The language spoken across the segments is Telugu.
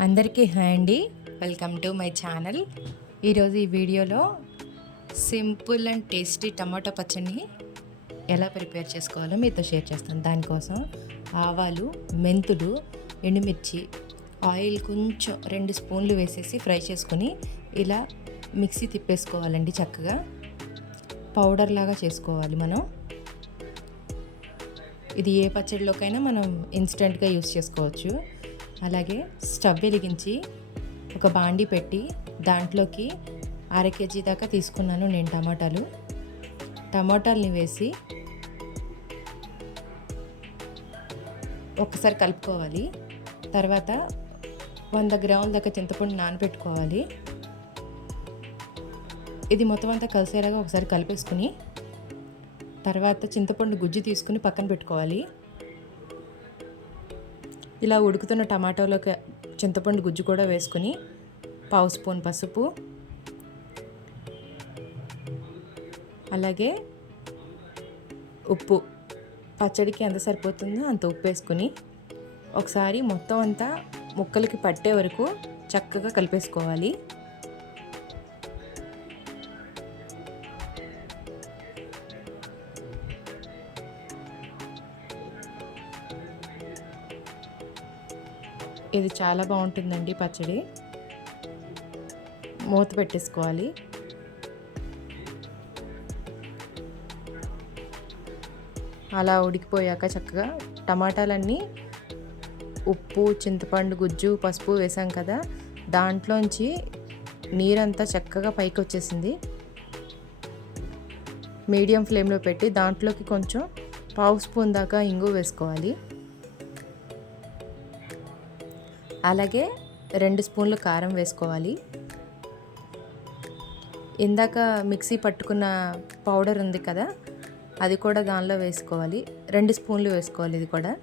అందరికీ హాయ్ అండి. వెల్కమ్ టు మై ఛానల్ ఈరోజు ఈ వీడియోలో సింపుల్ అండ్ టేస్టీ టమాటో పచ్చడిని ఎలా ప్రిపేర్ చేసుకోవాలో మీతో షేర్ చేస్తాను. దానికోసం ఆవాలు మెంతులు ఎండుమిర్చి ఆయిల్ కొంచెం రెండు స్పూన్లు వేసేసి ఫ్రై చేసుకొని ఇలా మిక్సీ తిప్పేసుకోవాలండి చక్కగా. పౌడర్ లాగా చేసుకోవాలి మనం. ఇది ఏ పచ్చడిలోకైనా మనం ఇన్స్టెంట్గా యూస్ చేసుకోవచ్చు. అలాగే స్టవ్ వెలిగించి ఒక బాండి పెట్టి దాంట్లోకి అర కేజీ దాకా తీసుకున్నాను నేను టమాటాలు. టమాటాలని వేసి ఒకసారి కలుపుకోవాలి. తర్వాత వంద గ్రాముల దాకా చింతపండు నానబెట్టుకోవాలి. ఇది మొత్తం అంతా కలిసేలాగా ఒకసారి కలిపేసుకుని తర్వాత చింతపండు గుజ్జు తీసుకుని పక్కన పెట్టుకోవాలి. ఇలా ఉడుకుతున్న టమాటోలోకి చింతపండు గుజ్జు కూడా వేసుకుని పావు స్పూన్ పసుపు అలాగే ఉప్పు. పచ్చడికి ఎంత సరిపోతుందో అంత ఉప్పు వేసుకుని ఒకసారి మొత్తం అంతా ముక్కలకి పట్టే వరకు చక్కగా కలిపేసుకోవాలి. ఇది చాలా బాగుంటుందండి పచ్చడి. మూత పెట్టేసుకోవాలి. అలా ఉడికిపోయాక చక్కగా టమాటాలన్నీ ఉప్పు చింతపండు గుజ్జు పసుపు వేసాం కదా దాంట్లోంచి నీరంతా చక్కగా పైకి వచ్చేసింది. మీడియం ఫ్లేమ్లో పెట్టి దాంట్లోకి కొంచెం పావు స్పూన్ దాకా ఇంగు వేసుకోవాలి. అలాగే రెండు స్పూన్లు కారం వేసుకోవాలి. ఇందాక మిక్సీ పట్టుకున్న పౌడర్ ఉంది కదా అది కూడా దానిలో వేసుకోవాలి. రెండు స్పూన్లు వేసుకోవాలి ఇది కూడా.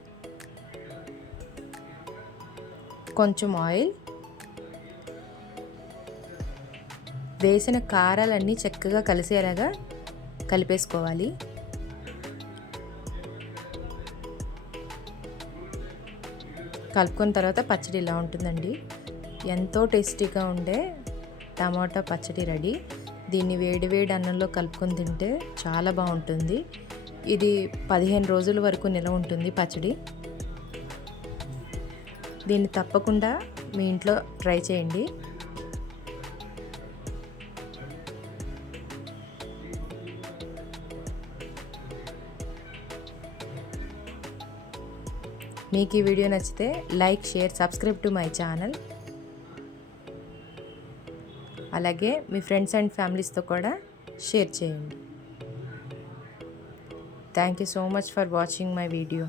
కొంచెం ఆయిల్. వేసిన కారాలన్నీ చక్కగా కలిసేలాగా కలిపేసుకోవాలి. కలుపుకున్న తర్వాత పచ్చడి ఇలా ఉంటుందండి. ఎంతో టేస్టీగా ఉండే టమాటా పచ్చడి రెడీ. దీన్ని వేడి వేడి అన్నంలో కలుపుకొని తింటే చాలా బాగుంటుంది. ఇది పదిహేను రోజుల వరకు నిలవ ఉంటుంది పచ్చడి. దీన్ని తప్పకుండా మీ ఇంట్లో ట్రై చేయండి. మీకు ఈ వీడియో నచ్చితే like share subscribe to my channel. అలాగే మీ ఫ్రెండ్స్ అండ్ ఫ్యామిలీస్తో కూడా షేర్ చేయండి. Thank you so much for watching my video